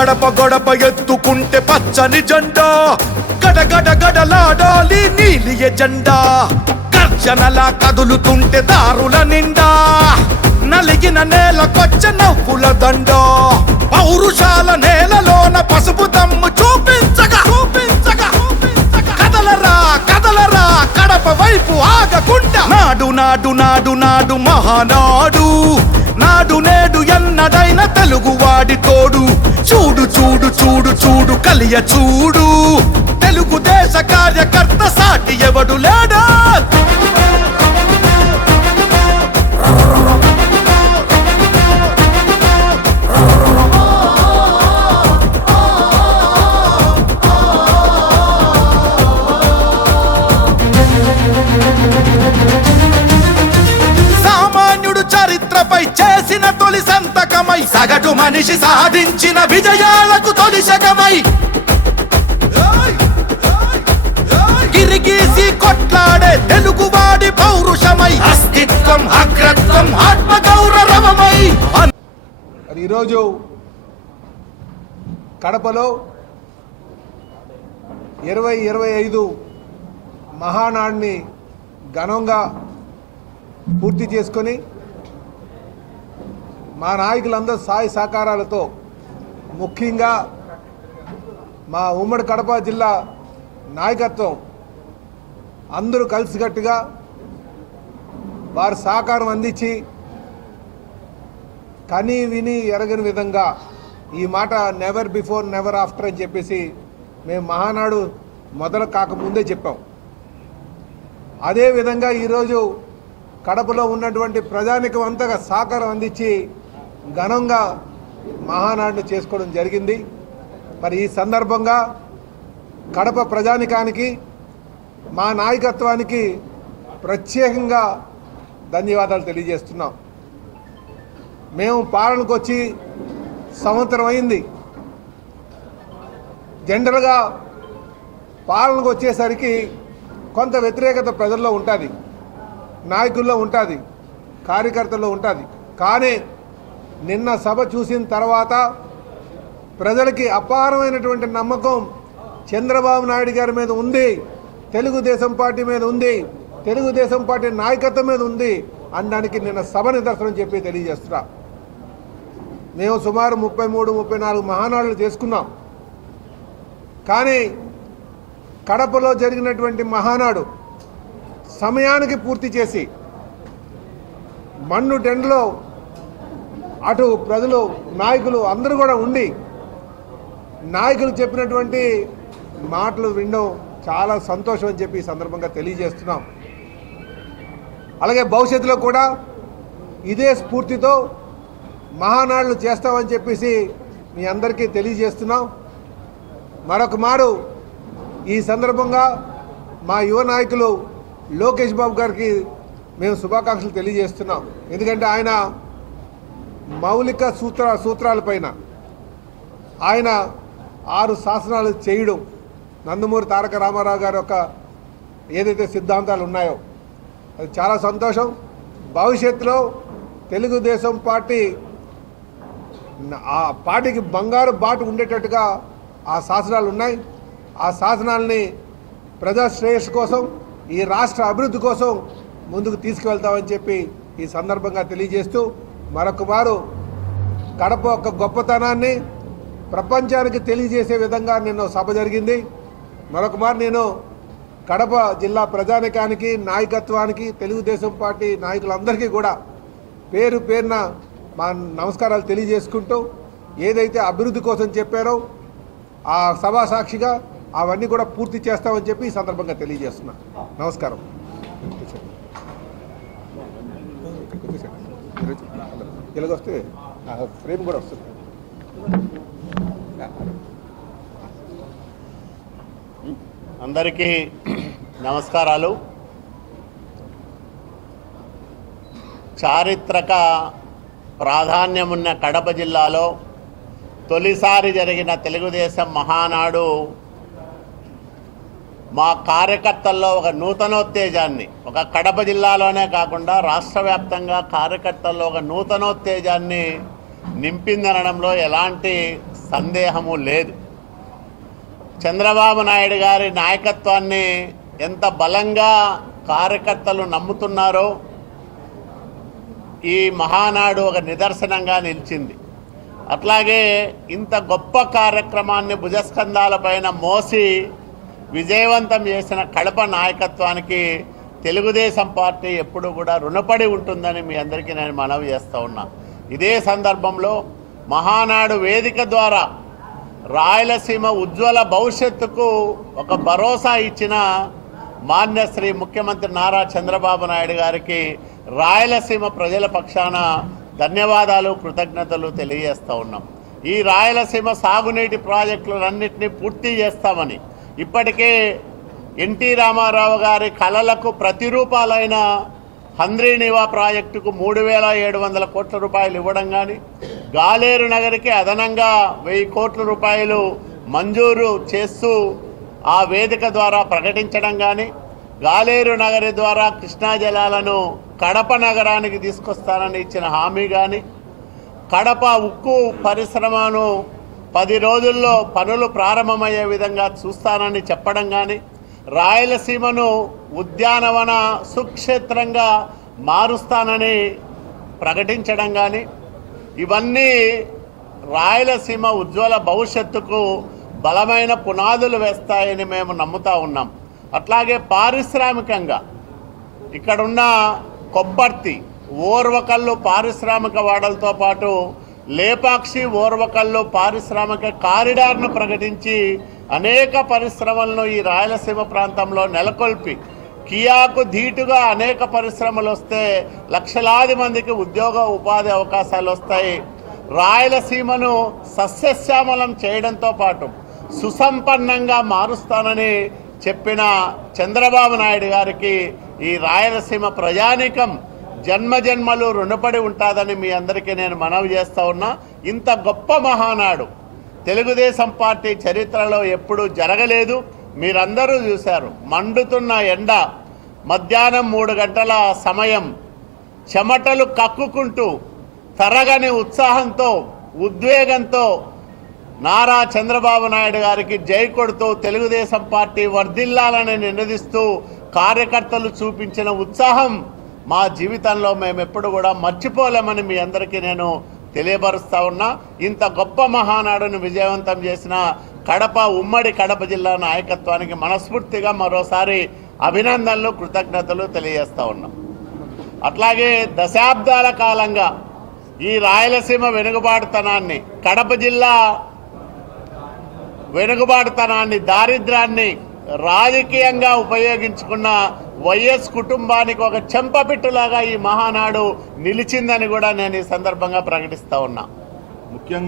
గడప గడప ఎత్తుకుంటే పచ్చని జెండా, గడగడ గడలాడాలి నీలి ఎజెండా. గర్జనలా కదులుతుంటే దారుల నిండా, నలిగిన నేలకొచ్చ నవ్వుల దండ. పౌరుషాల నేలలోన పసుపు దమ్ము చూపించగా కదలరా కదలరా కడప వైపు ఆగకుండా. నాడు నాడు నాడు నాడు మహానాడు, నాడు నేడు ఎన్నడైన తెలుగువాడి తోడు. చూడు చూడు చూడు చూడు కలియ చూడు, తెలుగుదేశ కార్యకర్త సాటి ఎవడు లేడా. సామాన్యుడు చరిత్రపై చేసిన తొలి సంతకమై, సగటు మనిషి సాధించిన విజయాలకు తొలి శకమై, గిరిగీసి కొట్లాడే తెలుగువాడి పౌరుషమై, అస్తిత్వం అగ్రత్వం ఆత్మగౌరవమై. ఈరోజు కడపలో 2025 మహానాడిని ఘనంగా పూర్తి చేసుకొని మా నాయకులందరూ సాయ సహకారాలతో, ముఖ్యంగా మా ఉమ్మడి కడప జిల్లా నాయకత్వం అందరూ కలిసికట్టుగా వారి సహకారం అందించి కని విని ఎరగని విధంగా ఈ మాట నెవర్ బిఫోర్ నెవర్ ఆఫ్టర్ అని చెప్పేసి మేము మహానాడు మొదలు కాకముందే చెప్పాం. అదేవిధంగా ఈరోజు కడపలో ఉన్నటువంటి ప్రజానికం అంతగా సహకారం అందించి ఘనంగా మహానాడును చేసుకోవడం జరిగింది. మరి ఈ సందర్భంగా కడప ప్రజానికానికి, మా నాయకత్వానికి ప్రత్యేకంగా ధన్యవాదాలు తెలియజేస్తున్నాం. మేము పాలనకు వచ్చి సంవత్సరం అయింది. జనరల్గా పాలనకు వచ్చేసరికి కొంత వ్యతిరేకత ప్రజల్లో ఉంటుంది, నాయకుల్లో ఉంటుంది, కార్యకర్తల్లో ఉంటుంది. కానీ నిన్న సభ చూసిన తర్వాత ప్రజలకి అపారమైనటువంటి నమ్మకం చంద్రబాబు నాయుడు గారి మీద ఉంది, తెలుగుదేశం పార్టీ మీద ఉంది, తెలుగుదేశం పార్టీ నాయకత్వం మీద ఉంది అనడానికి నిన్న సభ నిదర్శనం చెప్పి తెలియజేస్తున్నా. మేము సుమారు 33-34 మహానాడులు చేసుకున్నాం. కానీ కడపలో జరిగినటువంటి మహానాడు సమయానికి పూర్తి చేసి మన్ను టెండ్లో అటు ప్రజలు, నాయకులు అందరూ కూడా ఉండి నాయకులు చెప్పినటువంటి మాటలు వినడం చాలా సంతోషం అని చెప్పి ఈ సందర్భంగా తెలియజేస్తున్నాం. అలాగే భవిష్యత్తులో కూడా ఇదే స్ఫూర్తితో మహానాడులు చేస్తామని చెప్పేసి మీ అందరికీ తెలియజేస్తున్నాం. మరొక మారు ఈ సందర్భంగా మా యువ నాయకులు లోకేష్ బాబు గారికి మేము శుభాకాంక్షలు తెలియజేస్తున్నాం. ఎందుకంటే ఆయన మౌలిక సూత్రాలపైన ఆయన 6 శాసనాలు చేయడం, నందమూరి తారక రామారావు గారి యొక్క ఏదైతే సిద్ధాంతాలు ఉన్నాయో అది చాలా సంతోషం. భవిష్యత్తులో తెలుగుదేశం పార్టీ ఆ పార్టీకి బంగారు బాటు ఉండేటట్టుగా ఆ శాసనాలు ఉన్నాయి. ఆ శాసనాలని ప్రజా శ్రేయస్సు కోసం, ఈ రాష్ట్ర అభివృద్ధి కోసం ముందుకు తీసుకువెళ్తామని చెప్పి ఈ సందర్భంగా తెలియజేస్తూ, మరొక మారు కడప యొక్క గొప్పతనాన్ని ప్రపంచానికి తెలియజేసే విధంగా నిన్న సభ జరిగింది. మరొక మారు నేను కడప జిల్లా ప్రజానికానికి, నాయకత్వానికి, తెలుగుదేశం పార్టీ నాయకులందరికీ కూడా పేరు పేరున మా నమస్కారాలు తెలియజేసుకుంటూ, ఏదైతే అభివృద్ధి కోసం చెప్పారో ఆ సభా సాక్షిగా అవన్నీ కూడా పూర్తి చేస్తామని చెప్పి ఈ సందర్భంగా తెలియజేస్తున్నా. నమస్కారం. ఇలాగొస్తే ఫ్రేమ్ కూడా వస్తుంది. అందరికీ నమస్కారాలు. చారిత్రక ప్రాధాన్యమున్న కడప జిల్లాలో తొలిసారి జరిగిన తెలుగుదేశం మహానాడు మా కార్యకర్తల్లో ఒక నూతనోత్తేజాన్ని, ఒక కడప జిల్లాలోనే కాకుండా రాష్ట్ర వ్యాప్తంగా కార్యకర్తల్లో ఒక నూతనోత్తేజాన్ని నింపిందనడంలో ఎలాంటి సందేహము లేదు. చంద్రబాబు నాయుడు గారి నాయకత్వాన్ని ఎంత బలంగా కార్యకర్తలు నమ్ముతున్నారో ఈ మహానాడు ఒక నిదర్శనంగా నిలిచింది. అట్లాగే ఇంత గొప్ప కార్యక్రమాన్ని భుజస్కంధాలపైన మోసి విజయవంతం చేసిన కడప నాయకత్వానికి తెలుగుదేశం పార్టీ ఎప్పుడు కూడా రుణపడి ఉంటుందని మీ అందరికీ నేను మనవి చేస్తూ ఉన్నా. ఇదే సందర్భంలో మహానాడు వేదిక ద్వారా రాయలసీమ ఉజ్వల భవిష్యత్తుకు ఒక భరోసా ఇచ్చిన మాన్య శ్రీ ముఖ్యమంత్రి నారా చంద్రబాబు నాయుడు గారికి రాయలసీమ ప్రజల పక్షాన ధన్యవాదాలు, కృతజ్ఞతలు తెలియజేస్తూ ఉన్నాం. ఈ రాయలసీమ సాగునీటి ప్రాజెక్టులన్నింటినీ పూర్తి చేస్తామని ఇప్పటికే ఎన్టీ రామారావు గారి కలలకు ప్రతిరూపాలైన హంద్రీనివా ప్రాజెక్టుకు 3,700 కోట్ల రూపాయలు ఇవ్వడం కానీ, గాలేరు నగరికి అదనంగా 1000 కోట్ల రూపాయలు మంజూరు చేస్తూ ఆ వేదిక ద్వారా ప్రకటించడం కానీ, గాలేరు నగరి ద్వారా కృష్ణా జలాలను కడప నగరానికి తీసుకొస్తానని ఇచ్చిన హామీ కానీ, కడప ఉక్కు పరిశ్రమను 10 రోజుల్లో పనులు ప్రారంభమయ్యే విధంగా చూస్తానని చెప్పడం కానీ, రాయలసీమను ఉద్యానవన సుక్షేత్రంగా మారుస్తానని ప్రకటించడం కానీ, ఇవన్నీ రాయలసీమ ఉజ్వల భవిష్యత్తుకు బలమైన పునాదులు వేస్తాయని మేము నమ్ముతా ఉన్నాం. అట్లాగే పారిశ్రామికంగా ఇక్కడున్న కొప్పర్తి, ఓర్వకల్లు పారిశ్రామిక వాడలతో పాటు లేపాక్షి, ఓర్వకల్లు పారిశ్రామిక కారిడార్ను ప్రకటించి అనేక పరిశ్రమలను ఈ రాయలసీమ ప్రాంతంలో నెలకొల్పి కియాకు ధీటుగా అనేక పరిశ్రమలు వస్తే లక్షలాది మందికి ఉద్యోగ ఉపాధి అవకాశాలు వస్తాయి. రాయలసీమను సస్యశ్యామలం చేయడంతో పాటు సుసంపన్నంగా మారుస్తానని చెప్పిన చంద్రబాబు నాయుడు గారికి ఈ రాయలసీమ ప్రజానీకం జన్మజన్మలు రుణపడి ఉంటుందని మీ అందరికీ నేను మనవి చేస్తూ ఉన్నా. ఇంత గొప్ప మహానాడు తెలుగుదేశం పార్టీ చరిత్రలో ఎప్పుడూ జరగలేదు. మీరందరూ చూశారు. మండుతున్న ఎండ, మధ్యాహ్నం 3 గంటల సమయం, చెమటలు కక్కుకుంటూ తరగని ఉత్సాహంతో, ఉద్వేగంతో నారా చంద్రబాబు నాయుడు గారికి జై కొడుతూ తెలుగుదేశం పార్టీ వర్ధిల్లాలని నినదిస్తూ కార్యకర్తలు చూపించిన ఉత్సాహం మా జీవితంలో మేము ఎప్పుడు కూడా మర్చిపోలేమని మీ అందరికీ నేను తెలియపరుస్తా ఉన్నా. ఇంత గొప్ప మహానాడును విజయవంతం చేసిన కడప, ఉమ్మడి కడప జిల్లా నాయకత్వానికి మనస్ఫూర్తిగా మరోసారి అభినందనలు, కృతజ్ఞతలు తెలియజేస్తా ఉన్నాం. అట్లాగే దశాబ్దాల కాలంగా ఈ రాయలసీమ వెనుకబాటుతనాన్ని, కడప జిల్లా వెనుకబాటుతనాన్ని, దారిద్ర్యాన్ని రాజకీయంగా ఉపయోగించుకున్న వైఎస్ కుటుంబానికి ఒక చెంపపిట్టులాగా ఈ మహానాడు నిలిచిందని కూడా నేను ఈ సందర్భంగా ప్రకటిస్తా ఉన్నా. ముఖ్యంగా